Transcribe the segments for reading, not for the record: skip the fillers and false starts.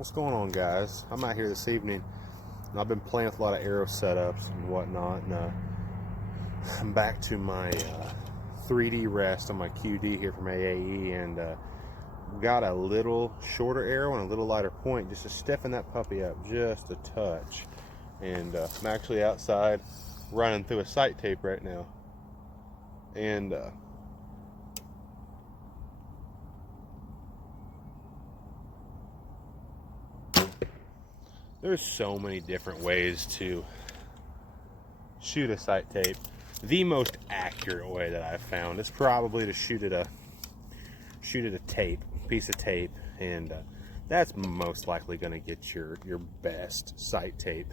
What's going on, guys? I'm out here this evening and I've been playing with a lot of arrow setups and whatnot, and I'm back to my 3D rest on my QD here from AAE, and got a little shorter arrow and a little lighter point just to stiffen that puppy up just a touch. And I'm actually outside running through a sight tape right now, and there's so many different ways to shoot a sight tape. The most accurate way that I've found is probably to shoot at a piece of tape, and that's most likely going to get your best sight tape.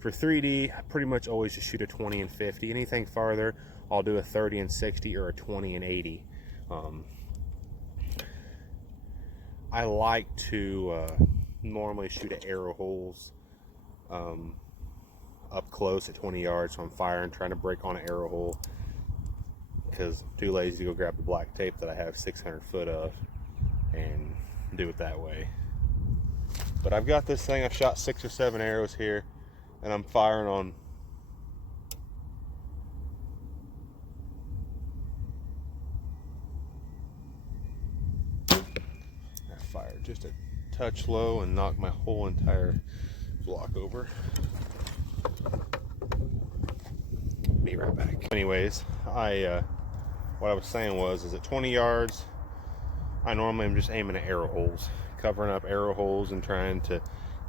For 3D, I pretty much always just shoot a 20 and 50. Anything farther, I'll do a 30 and 60 or a 20 and 80. I like to normally shoot at arrow holes up close at 20 yards, so I'm firing, trying to break on an arrow hole, because I'm too lazy to go grab the black tape that I have 600 foot of and do it that way. But I've got this thing, I've shot 6 or 7 arrows here, and I'm firing on I fired just a touch low and knocked my whole entire block over. Be right back. Anyways, what I was saying was at 20 yards, I normally am just aiming at arrow holes, covering up arrow holes and trying to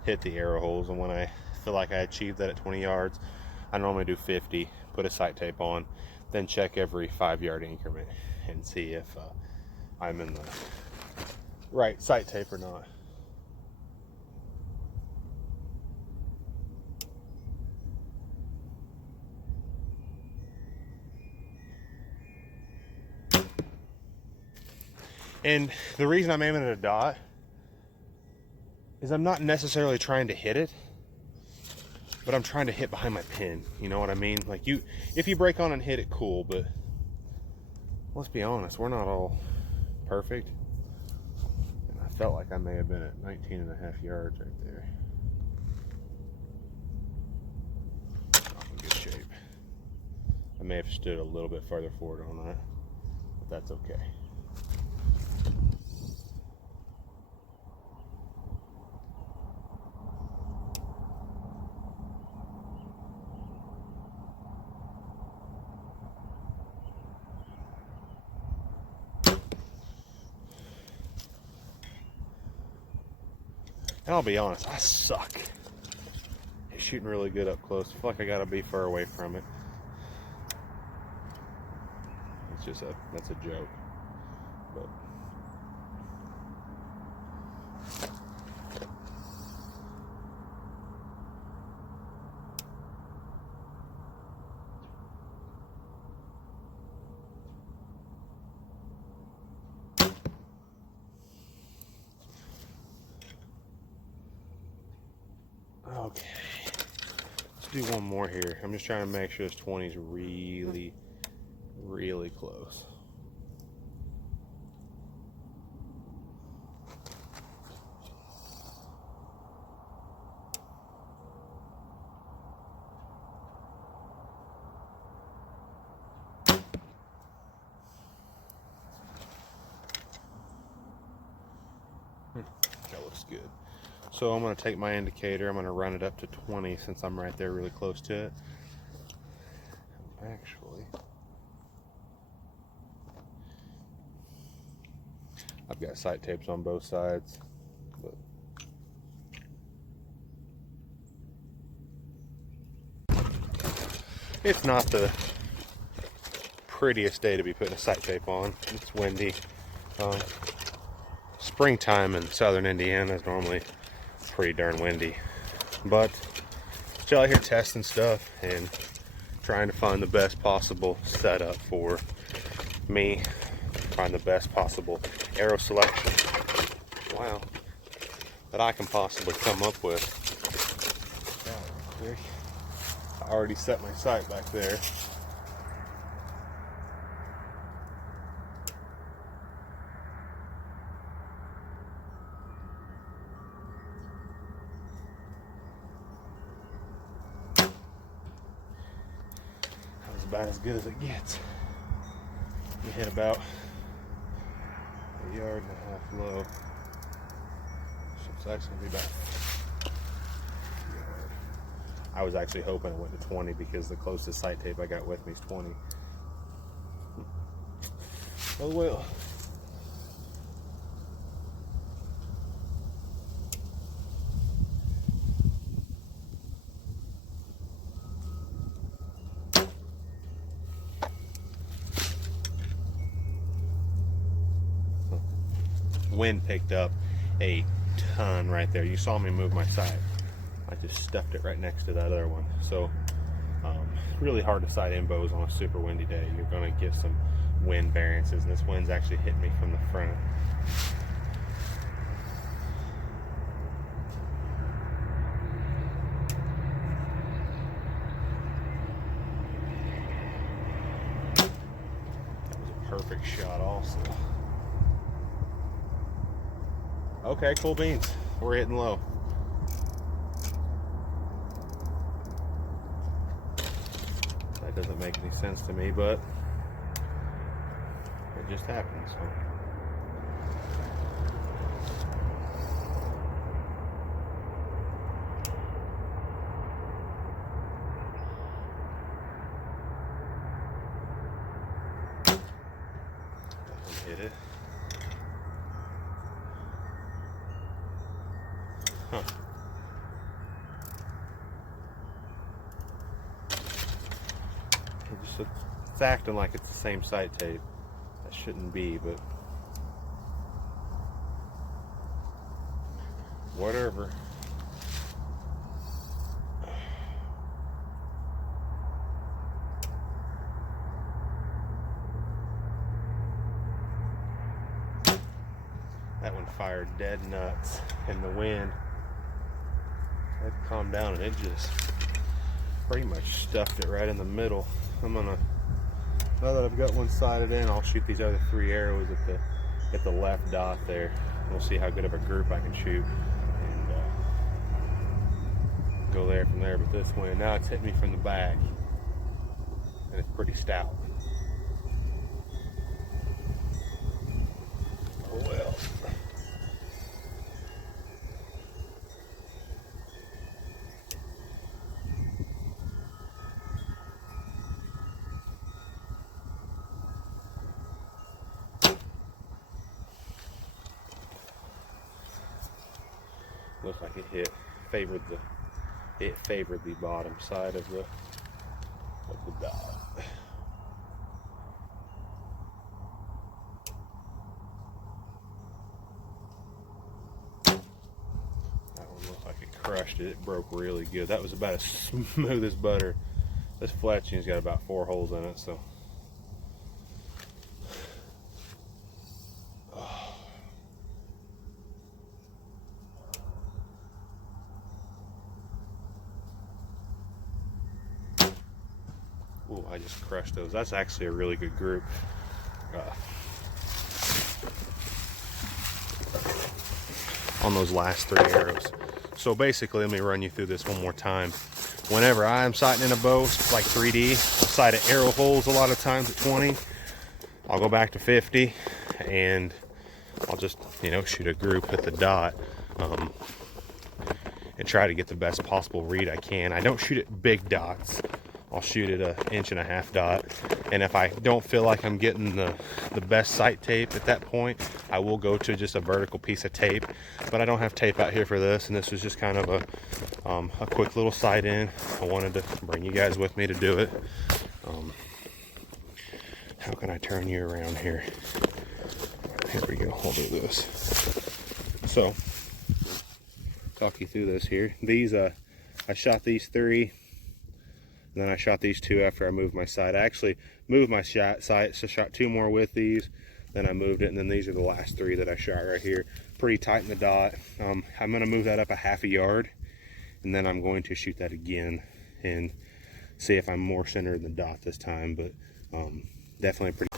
hit the arrow holes. And when I feel like I achieved that at 20 yards, I normally do 50, put a sight tape on, then check every 5-yard increment and see if I'm in the right sight tape or not. And the reason I'm aiming at a dot is I'm not necessarily trying to hit it, but I'm trying to hit behind my pin. You know what I mean? Like, if you break on and hit it, cool, but let's be honest, we're not all perfect. And I felt like I may have been at 19 and a half yards right there. I'm in good shape. I may have stood a little bit farther forward on that, but that's okay. And I'll be honest, I suck at shooting really good up close. I feel like I gotta be far away from it. That's a joke. But okay, let's do one more here. I'm just trying to make sure this 20 is really, really close. That looks good. So I'm going to take my indicator, I'm going to run it up to 20 since I'm right there really close to it. Actually, I've got sight tapes on both sides, but it's not the prettiest day to be putting a sight tape on. It's windy. Springtime in southern Indiana is normally pretty darn windy, but still out here testing stuff and trying to find the best possible setup for me, find the best possible arrow selection, wow, that I can possibly come up with. I already set my sight back there. about as good as it gets. You hit about 1.5 yards low. So it's actually gonna be about a yard. I was actually hoping it went to 20 because the closest sight tape I got with me is 20. Oh well. Wind picked up a ton right there. You saw me move my sight. I just stuffed it right next to that other one. So really hard to sight in bows on a super windy day. You're going to get some wind variances, and this wind's actually hitting me from the front. That was a perfect shot also. Okay, cool beans. We're hitting low. That doesn't make any sense to me, but it just happens. So. Hit it. Huh. It's acting like it's the same sight tape. That shouldn't be, but whatever. That one fired dead nuts in the wind. It calmed down and it just pretty much stuffed it right in the middle. I'm gonna, now that I've got one sighted in, I'll shoot these other 3 arrows at the left dot there. We'll see how good of a group I can shoot and go there from there. But this wind, now it's hitting me from the back and it's pretty stout. Oh well. Looks like it favored the bottom side of the dot. That one looked like it crushed it. It broke really good. That was about as smooth as butter. This fletching's got about 4 holes in it, so. Ooh, I just crushed those. That's actually a really good group. On those last 3 arrows. So basically, let me run you through this one more time. Whenever I'm sighting in a bow, it's like 3D, I'll sight at arrow holes a lot of times at 20. I'll go back to 50 and I'll just, shoot a group at the dot and try to get the best possible read I can. I don't shoot at big dots. I'll shoot at 1.5 inch dot, and if I don't feel like I'm getting the best sight tape at that point, I will go to just a vertical piece of tape. But I don't have tape out here for this, and this was just kind of a quick little sight in. I wanted to bring you guys with me to do it. How can I turn you around here? Here we go. I'll do this. So, talk you through this here. These I shot these 3. And then I shot these 2 after I moved my sight. I actually moved my sight, so shot 2 more with these. Then I moved it, and then these are the last 3 that I shot right here. Pretty tight in the dot. I'm gonna move that up 1/2 yard, and then I'm going to shoot that again and see if I'm more centered in the dot this time. But definitely pretty.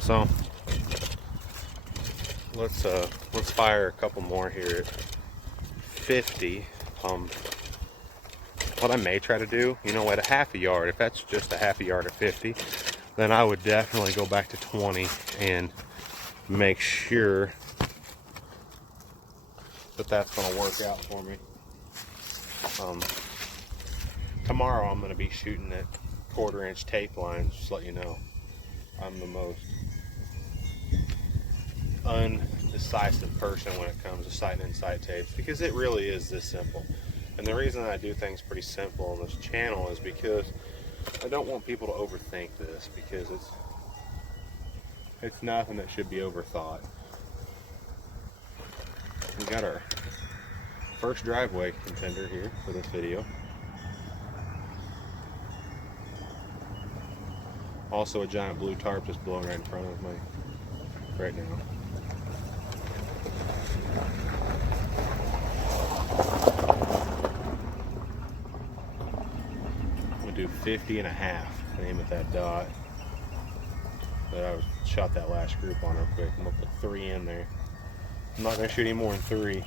So let's fire a couple more here at 50. What I may try to do, you know, at a half a yard, if that's just a half a yard of 50, then I would definitely go back to 20 and make sure that that's going to work out for me. Tomorrow I'm going to be shooting at 1/4-inch tape lines, just to let you know. I'm the most undecisive person when it comes to sighting and sight tapes, because it really is this simple. And the reason I do things pretty simple on this channel is because I don't want people to overthink this, because it's nothing that should be overthought. We got our first driveway contender here for this video. Also a giant blue tarp just blowing right in front of me right now. I'm gonna do 50 and a half and aim at that dot. But I shot that last group on real quick. I'm gonna put 3 in there. I'm not gonna shoot any more than 3.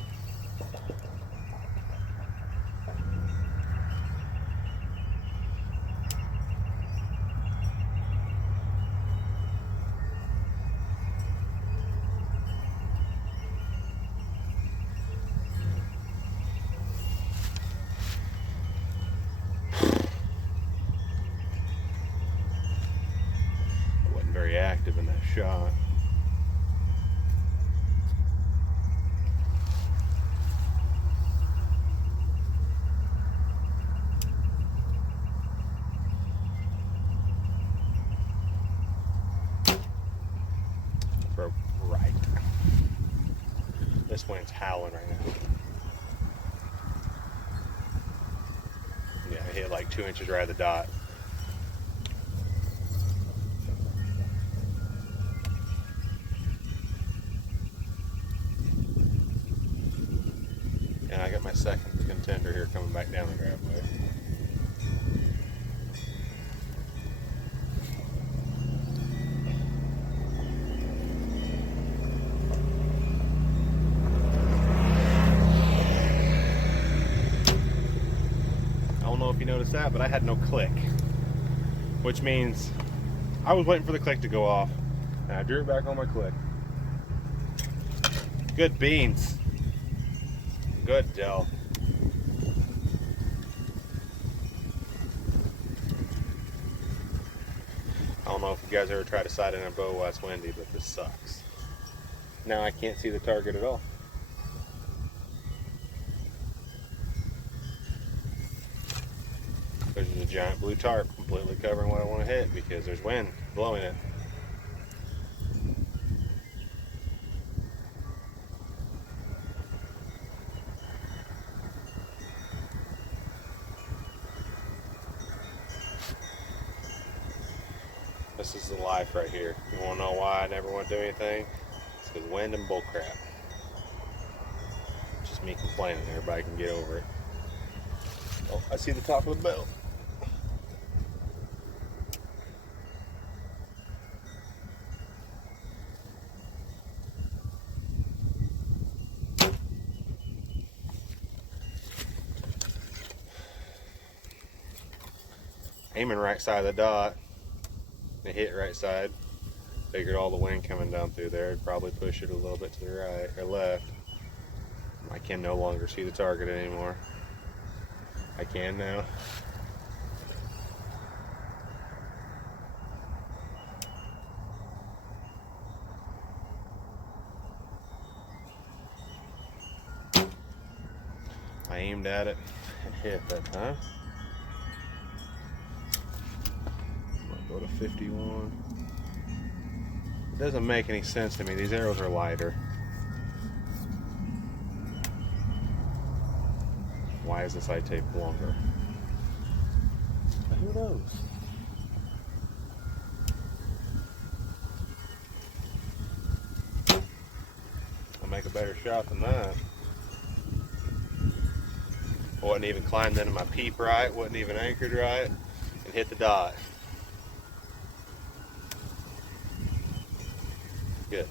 Very active in that shot. Broke right. This wind's howling right now. Yeah, I hit like 2 inches right at the dot. And I got my second contender here coming back down the driveway. I don't know if you noticed that, but I had no click, which means I was waiting for the click to go off, and I drew it back on my click. Good beans. Good Dell. I don't know if you guys ever tried to sight in a bow while it's windy, but this sucks. Now I can't see the target at all. There's a giant blue tarp completely covering what I want to hit because there's wind blowing it. This is the life right here. You want to know why I never want to do anything? It's because wind and bullcrap. Just me complaining. Everybody can get over it. Oh, I see the top of the bell. Aiming right side of the dot. It hit right side. Figured all the wind coming down through there would probably push it a little bit to the right or left. I can no longer see the target anymore. I can now. I aimed at it and hit that time. Go to 51. It doesn't make any sense to me. These arrows are lighter. Why is the sight tape longer? Who knows? I'll make a better shot than that. I wasn't even climbed into my peep right, wasn't even anchored right, and hit the dot. Good.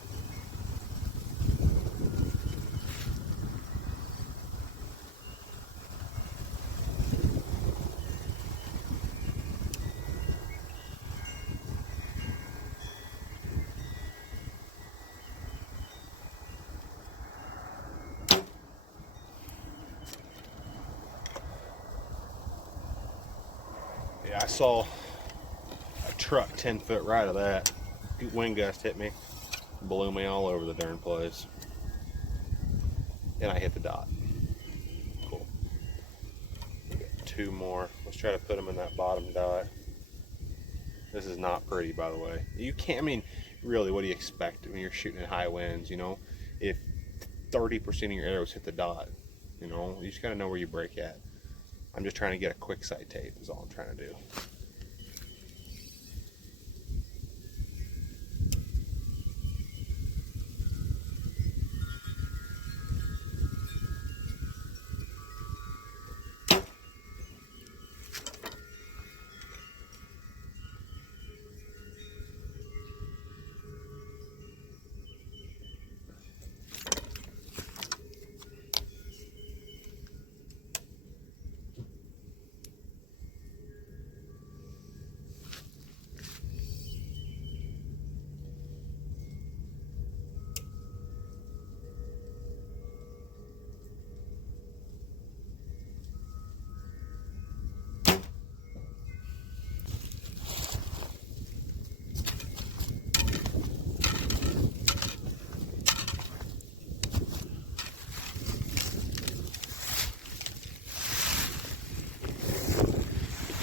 Yeah, I saw a truck 10 foot right of that. Wind gust hit me, blew me all over the darn place. And I hit the dot. Cool. We got 2 more. Let's try to put them in that bottom dot. This is not pretty, by the way. You can't, I mean, really, what do you expect when you're shooting in high winds, you know? If 30% of your arrows hit the dot, you know, you just gotta know where you break at. I'm just trying to get a quick sight tape is all I'm trying to do.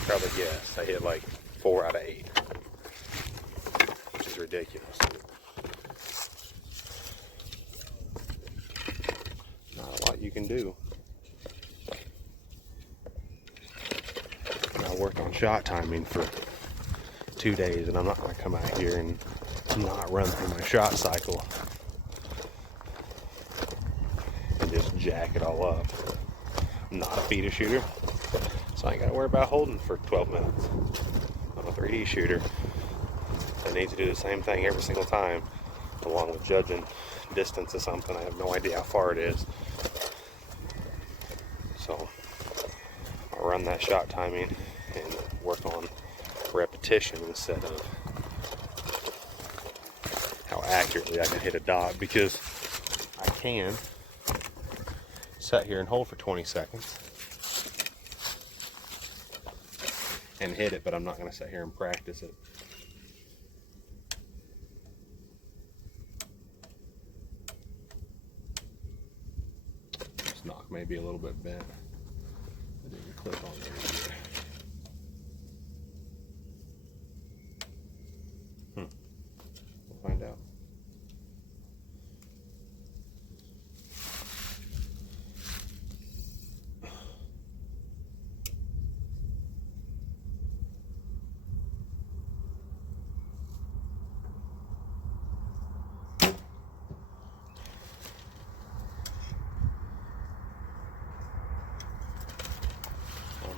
Probably guess I hit like 4 out of 8, which is ridiculous. Not a lot you can do. I worked on shot timing for 2 days, and I'm not going to come out here and not run through my shot cycle and just jack it all up. I'm not a FITA shooter, so I ain't got to worry about holding for 12 minutes. I'm a 3D shooter that needs to do the same thing every single time, along with judging distance of something. I have no idea how far it is. So I'll run that shot timing and work on repetition instead of how accurately I can hit a dot, because I can sit here and hold for 20 seconds and hit it, but I'm not going to sit here and practice it. This knock may be a little bit bent. I didn't clip on there either. We'll find out.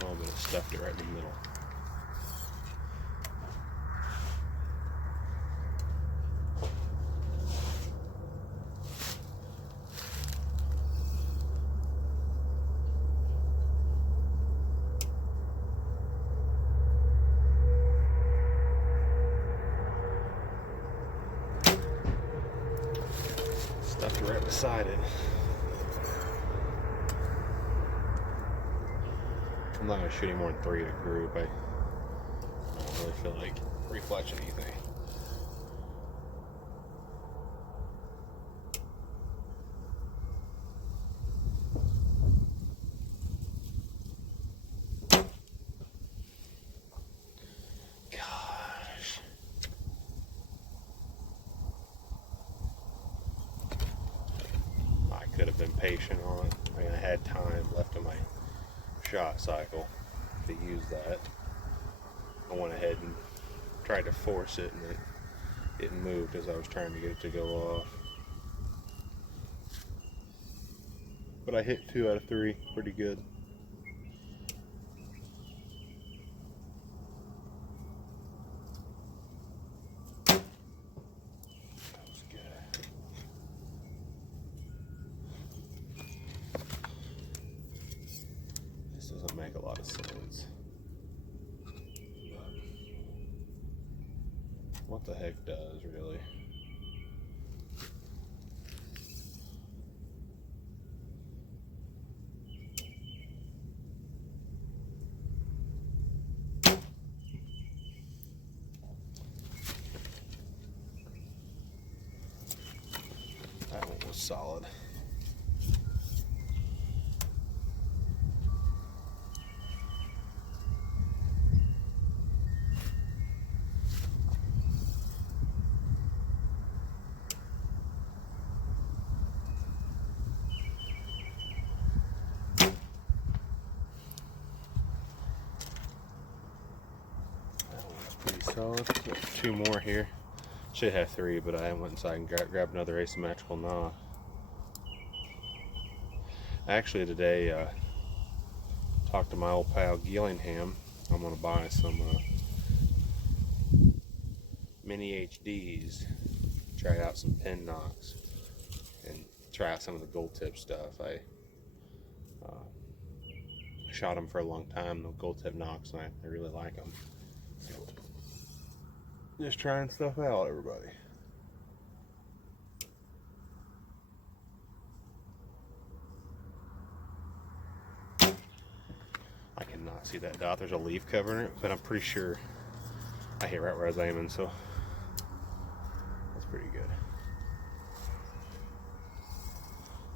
I'm going to stuff it right in the middle. Stuffed it right beside it. I'm not going to shoot any more than 3 in a group. I don't really feel like reflexing anything. Gosh. I could have been patient on it. I mean, I had time left in my shot cycle to use that. I went ahead and tried to force it, and it moved as I was trying to get it to go off. But I hit 2 out of 3 pretty good. That was good. This doesn't make a lot of sense. What the heck does, really? solid. Pretty solid. There's 2 more here. Should have 3, but I went inside and grabbed another asymmetrical knot. Actually, today, talked to my old pal Gillingham. I'm gonna buy some mini HDs, try out some pin knocks, and try out some of the gold tip stuff. I shot them for a long time, the gold tip knocks, and I really like them. Just trying stuff out, everybody. I cannot see that dot. There's a leaf covering it, but I'm pretty sure I hit right where I was aiming, so that's pretty good.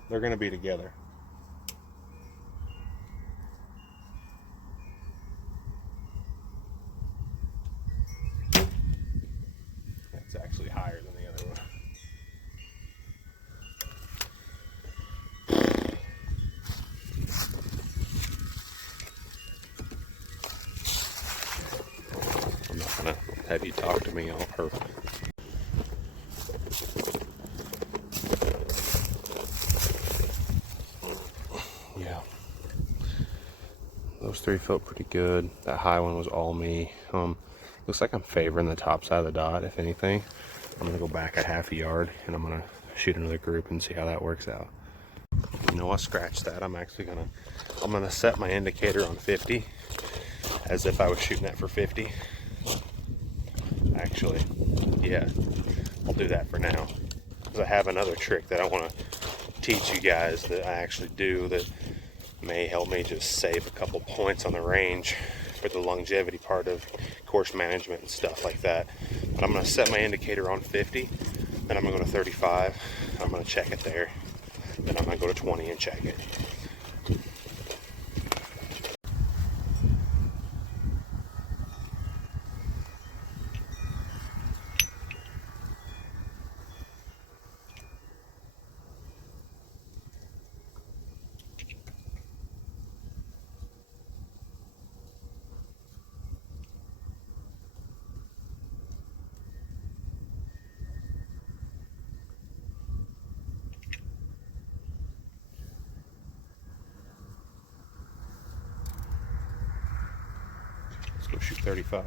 They're going to be together. That's actually higher than the other one. I'm not going to have you talk to me on purpose. Yeah. Those 3 felt pretty good. That high one was all me. Looks like I'm favoring the top side of the dot, if anything. I'm gonna go back at half a yard and I'm gonna shoot another group and see how that works out. You know, I'll scratch that. I'm gonna set my indicator on 50 as if I was shooting that for 50. Actually, yeah, I'll do that for now. Because I have another trick that I want to teach you guys that I actually do that may help me just save a couple points on the range for the longevity part of course management and stuff like that. But I'm going to set my indicator on 50, then I'm going to go to 35, I'm going to check it there, then I'm going to go to 20 and check it. Let's go shoot 35.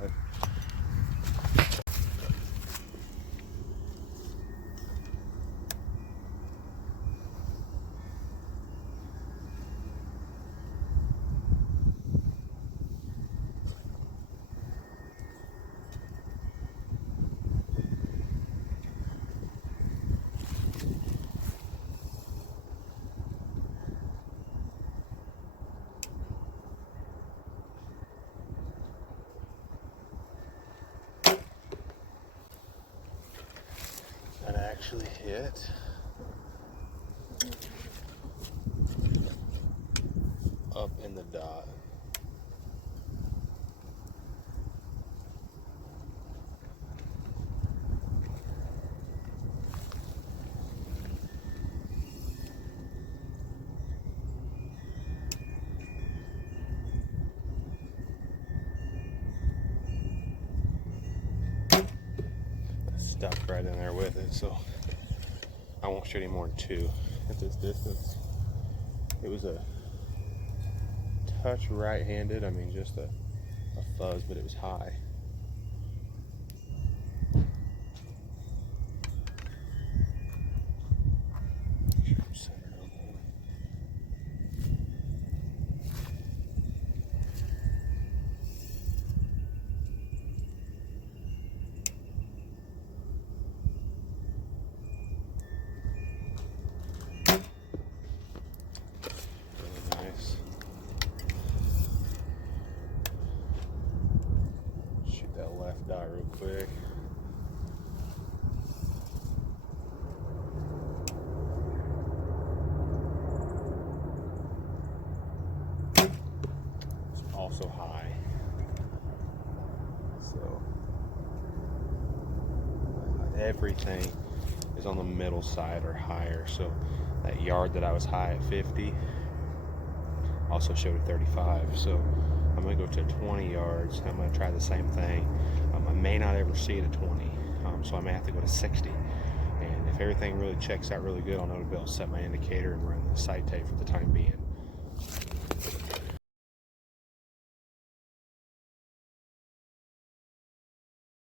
That actually hit up in the dot. Stuck right in there with it, so I won't shoot any more than 2 at this distance. It was a touch right-handed, I mean just a fuzz, but it was high. everything is on the middle side or higher. So that yard that I was high at 50 also showed a 35. So I'm going to go to 20 yards. I'm going to try the same thing. I may not ever see it at 20, so I may have to go to 60. And if everything really checks out really good, I'll know to be able to set my indicator and run the sight tape for the time being.